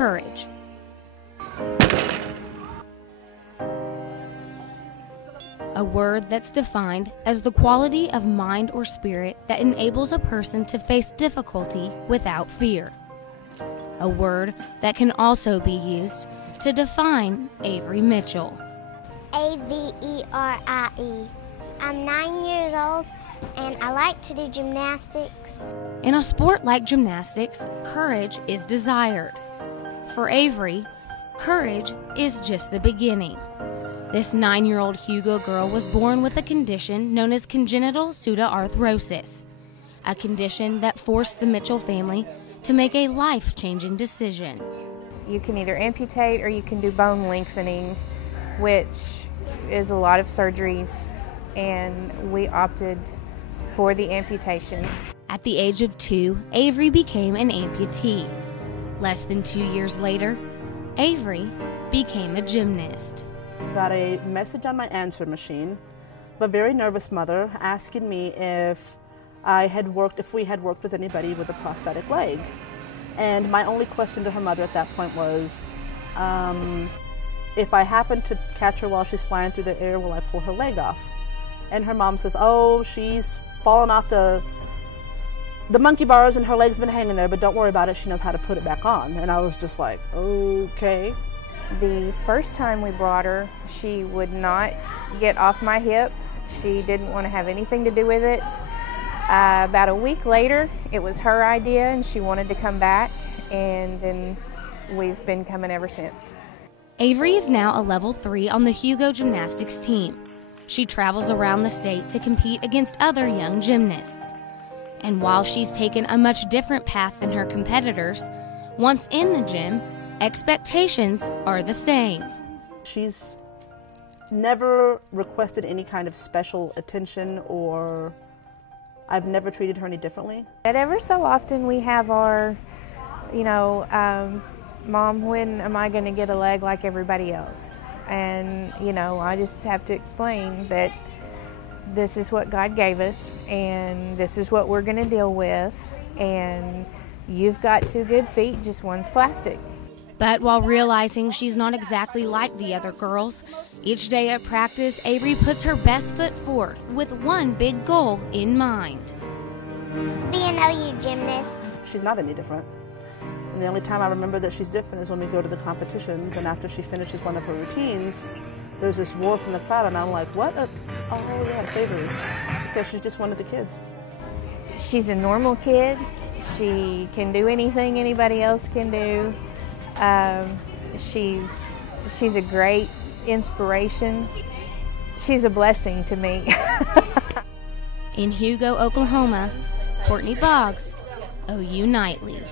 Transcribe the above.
courage. A word that's defined as the quality of mind or spirit that enables a person to face difficulty without fear. A word that can also be used to define Averie Mitchell. Averie. I'm 9 years old and I like to do gymnastics. In a sport like gymnastics, courage is desired. For Averie, courage is just the beginning. This 9-year-old Hugo girl was born with a condition known as congenital pseudoarthrosis, a condition that forced the Mitchell family to make a life-changing decision. You can either amputate or you can do bone lengthening, which is a lot of surgeries, and we opted for the amputation. At the age of 2, Averie became an amputee. Less than 2 years later, Averie became a gymnast. Got a message on my answer machine, a very nervous mother asking me if we had worked with anybody with a prosthetic leg. And my only question to her mother at that point was, if I happen to catch her while she's flying through the air, will I pull her leg off? And her mom says, oh, she's fallen off the monkey bars and her leg's been hanging there, but don't worry about it, she knows how to put it back on. And I was just like, okay. The first time we brought her, she would not get off my hip. She didn't want to have anything to do with it. About a week later, it was her idea and she wanted to come back, and then we've been coming ever since. Averie is now a level 3 on the Hugo Gymnastics team. She travels around the state to compete against other young gymnasts. And while she's taken a much different path than her competitors, once in the gym, expectations are the same. She's never requested any kind of special attention, or I've never treated her any differently. And ever so often we have our, Mom, when am I going to get a leg like everybody else? And, I just have to explain that this is what God gave us, and this is what we're going to deal with, and you've got 2 good feet, just one's plastic. But while realizing she's not exactly like the other girls, each day at practice, Averie puts her best foot forward with one big goal in mind. Be an OU gymnast. She's not any different. And the only time I remember that she's different is when we go to the competitions, and after she finishes one of her routines, there's this roar from the crowd, and I'm like, what? Oh yeah, it's Averie. Because she's just one of the kids. She's a normal kid. She can do anything anybody else can do. She's a great inspiration. She's a blessing to me. In Hugo, Oklahoma, Courtney Boggs, OU Nightly.